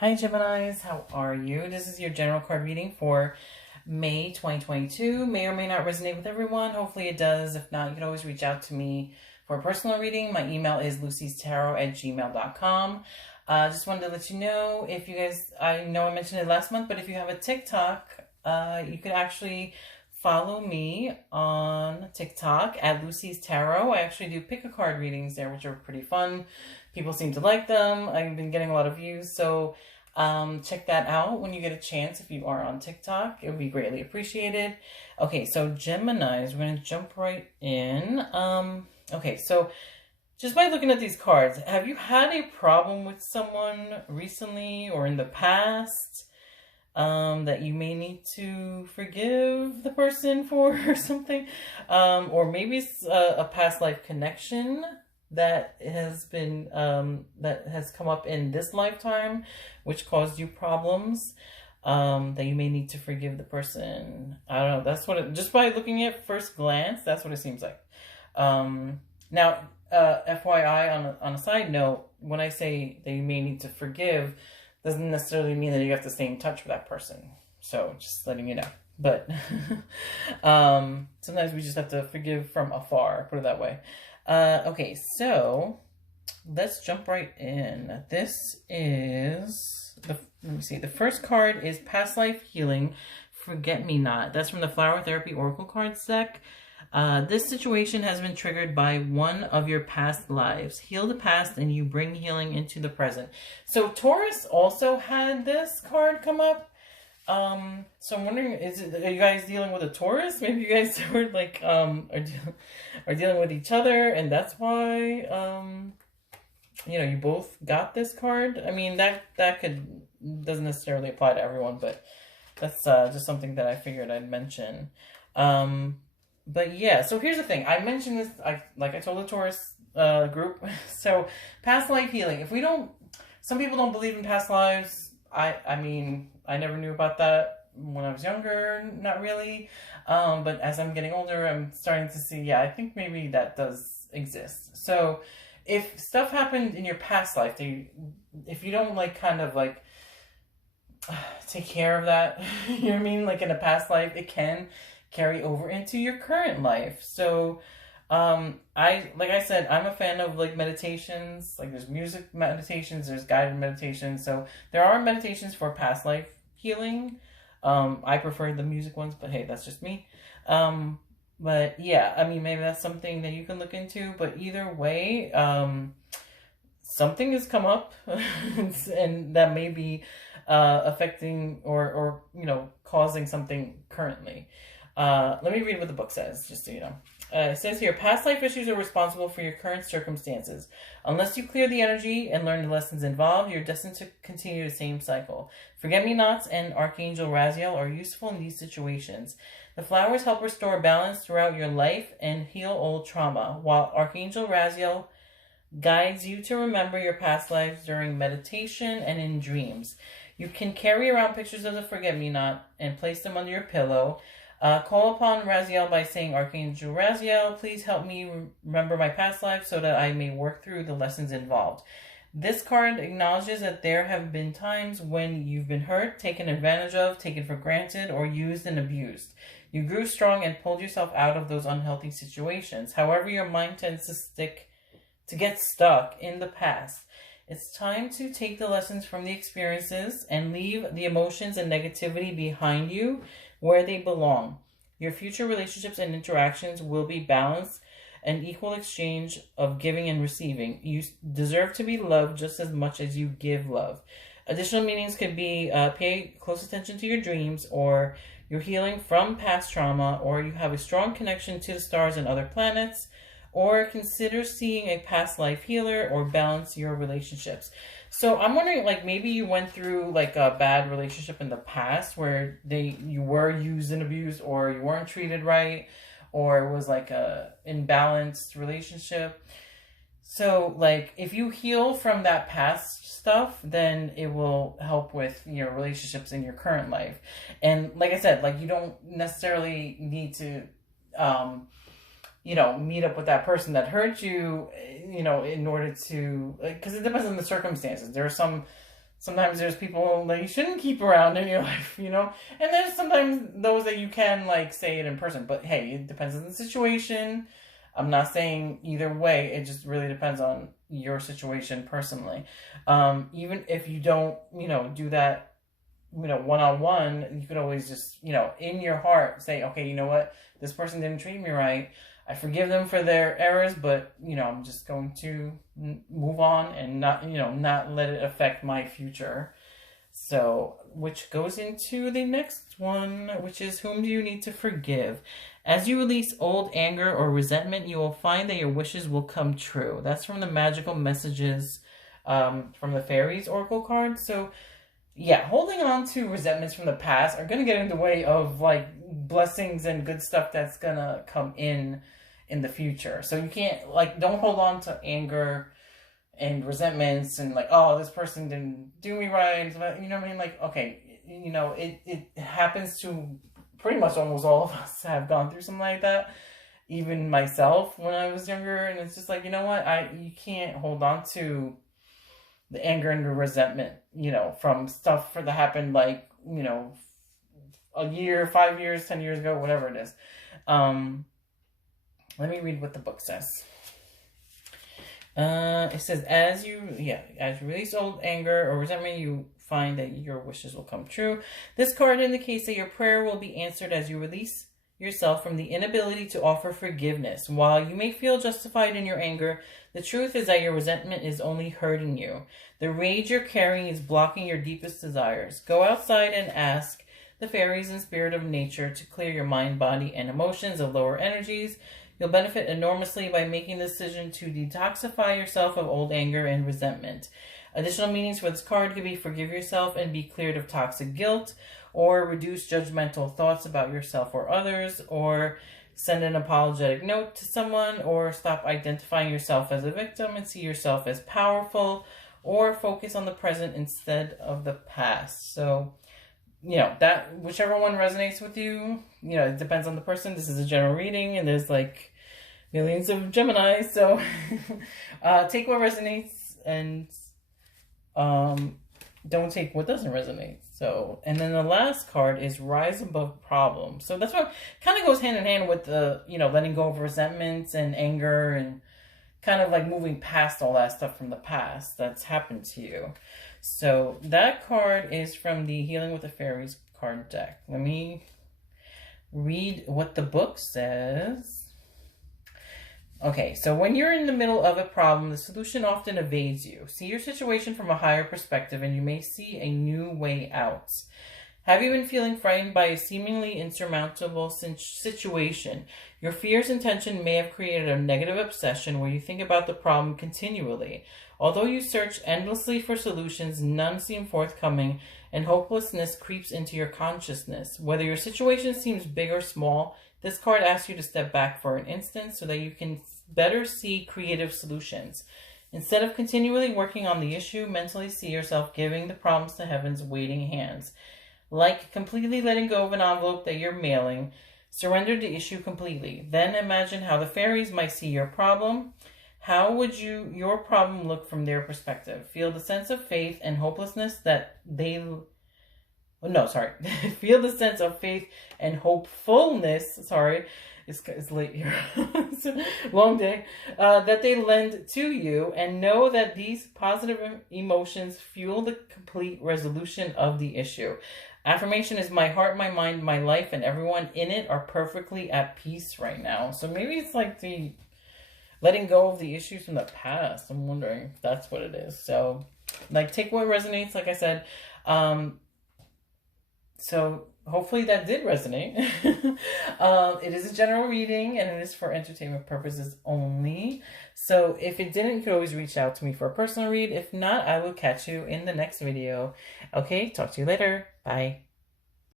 Hi Geminis, how are you? This is your general card reading for May 2022. May or may not resonate with everyone. Hopefully it does. If not, you can always reach out to me for a personal reading. My email is lucy'starot@gmail.com. Just wanted to let you know, if you guys, I know I mentioned it last month, but if you have a TikTok, you could actually follow me on TikTok at Lucy's Tarot. I actually do pick a card readings there, which are pretty fun. People seem to like them. I've been getting a lot of views, so check that out when you get a chance. If you are on TikTok, it would be greatly appreciated. Okay, so Geminis, we're going to jump right in. Okay, so just by looking at these cards, have you had a problem with someone recently or in the past that you may need to forgive the person for or something? Or maybe it's a past life connection that has been that has come up in this lifetime, which caused you problems, that you may need to forgive the person. I don't know. That's what it, just by looking at first glance, that's what it seems like. Now, FYI, on a side note, when I say that you may need to forgive, doesn't necessarily mean that you have to stay in touch with that person. So just letting you know. But sometimes we just have to forgive from afar, put it that way. Okay, so let's jump right in. This is, let me see, the first card is Past Life Healing, Forget Me Not. That's from the Flower Therapy Oracle Cards deck. This situation has been triggered by one of your past lives. Heal the past and you bring healing into the present. So Taurus also had this card come up. So I'm wondering, are you guys dealing with a Taurus? Maybe you guys are like, are dealing with each other, and that's why, you both got this card. I mean, that doesn't necessarily apply to everyone, but that's, just something that I figured I'd mention. But yeah, so here's the thing. I mentioned this, like I told the Taurus, group. So past life healing. Some people don't believe in past lives. I mean, I never knew about that when I was younger, not really. But as I'm getting older, I'm starting to see, yeah, I think maybe that does exist. So if stuff happened in your past life, if you don't take care of that, you know what I mean? Like in a past life, it can carry over into your current life. So like I said, I'm a fan of like meditations. Like there's music meditations, there's guided meditations. So there are meditations for past life healing. I prefer the music ones, but hey, that's just me. But yeah, I mean, maybe that's something that you can look into. But either way, something has come up and that may be affecting or causing something currently. Let me read what the book says, just so you know. It says here, past life issues are responsible for your current circumstances. Unless you clear the energy and learn the lessons involved, you're destined to continue the same cycle. Forget-me-nots and Archangel Raziel are useful in these situations. The flowers help restore balance throughout your life and heal old trauma, while Archangel Raziel guides you to remember your past lives during meditation and in dreams. You can carry around pictures of the forget-me-not and place them under your pillow. Call upon Raziel by saying, Archangel Raziel, please help me remember my past life so that I may work through the lessons involved. This card acknowledges that there have been times when you've been hurt, taken advantage of, taken for granted, or used and abused. You grew strong and pulled yourself out of those unhealthy situations. However, your mind tends to get stuck in the past. It's time to take the lessons from the experiences and leave the emotions and negativity behind you where they belong. Your future relationships and interactions will be balanced, an equal exchange of giving and receiving. You deserve to be loved just as much as you give love. Additional meanings could be pay close attention to your dreams, or you're healing from past trauma, or you have a strong connection to the stars and other planets, or consider seeing a past life healer or balance your relationships. So I'm wondering, like, maybe you went through like a bad relationship in the past where you were used and abused, or you weren't treated right, or it was like a imbalanced relationship. So like if you heal from that past stuff, then it will help with your relationships in your current life. And like I said, like you don't necessarily need to meet up with that person that hurt you, in order to, because it depends on the circumstances. There are some Sometimes there's people that you shouldn't keep around in your life, you know? And there's sometimes those that you can, like, say it in person. But, hey, it depends on the situation. I'm not saying either way. It just really depends on your situation personally. Even if you don't, do that, one-on-one, you could always just, in your heart say, okay, you know what? This person didn't treat me right. I forgive them for their errors, but, I'm just going to move on and not let it affect my future. So, which goes into the next one, which is, whom do you need to forgive? As you release old anger or resentment, you will find that your wishes will come true. That's from the Magical Messages from the Fairies Oracle card. So, yeah, holding on to resentments from the past are going to get in the way of, like, blessings and good stuff that's going to come in the future. So you can't, like, don't hold on to anger and resentments and, like, oh, this person didn't do me right. You know what I mean? Like, okay, it happens to pretty much almost all of us have gone through something like that. Even myself when I was younger. And it's just like, you know what? You can't hold on to the anger and the resentment, from stuff that happened, like, a year, 5 years, 10 years ago, whatever it is. Let me read what the book says. It says, as you release old anger or resentment, you find that your wishes will come true. This card indicates that your prayer will be answered as you release yourself from the inability to offer forgiveness. While you may feel justified in your anger, the truth is that your resentment is only hurting you. The rage you're carrying is blocking your deepest desires. Go outside and ask the fairies and spirit of nature to clear your mind, body, and emotions of lower energies. You'll benefit enormously by making the decision to detoxify yourself of old anger and resentment. Additional meanings for this card could be forgive yourself and be cleared of toxic guilt, or reduce judgmental thoughts about yourself or others, or send an apologetic note to someone, or stop identifying yourself as a victim and see yourself as powerful, or focus on the present instead of the past. So, that whichever one resonates with you, it depends on the person. This is a general reading, and there's like millions of Gemini, so take what resonates and don't take what doesn't resonate. So, and then the last card is Rise Above Problems. So that's what kind of goes hand in hand with the, letting go of resentments and anger and kind of like moving past all that stuff from the past that's happened to you. So that card is from the Healing with the Fairies card deck. Let me read what the book says. Okay, so when you're in the middle of a problem, the solution often evades you. See your situation from a higher perspective and you may see a new way out. Have you been feeling frightened by a seemingly insurmountable situation? Your fears and tension may have created a negative obsession where you think about the problem continually. Although you search endlessly for solutions, none seem forthcoming, and hopelessness creeps into your consciousness. Whether your situation seems big or small, this card asks you to step back for an instant so that you can better see creative solutions. Instead of continually working on the issue, mentally see yourself giving the problems to heaven's waiting hands. Like completely letting go of an envelope that you're mailing, surrender the issue completely. Then imagine how the fairies might see your problem. How would your problem look from their perspective? Feel the sense of faith and hopelessness that they... Feel the sense of faith and hopefulness. It's late here. It's a long day. That they lend to you, and know that these positive emotions fuel the complete resolution of the issue. Affirmation is my heart, my mind, my life, and everyone in it are perfectly at peace right now. So maybe it's like the letting go of the issues from the past. I'm wondering if that's what it is. So, like, take what resonates, like I said. So hopefully that did resonate. It is a general reading and it is for entertainment purposes only. So if it didn't, you can always reach out to me for a personal read. If not, I will catch you in the next video. Okay, talk to you later. Bye.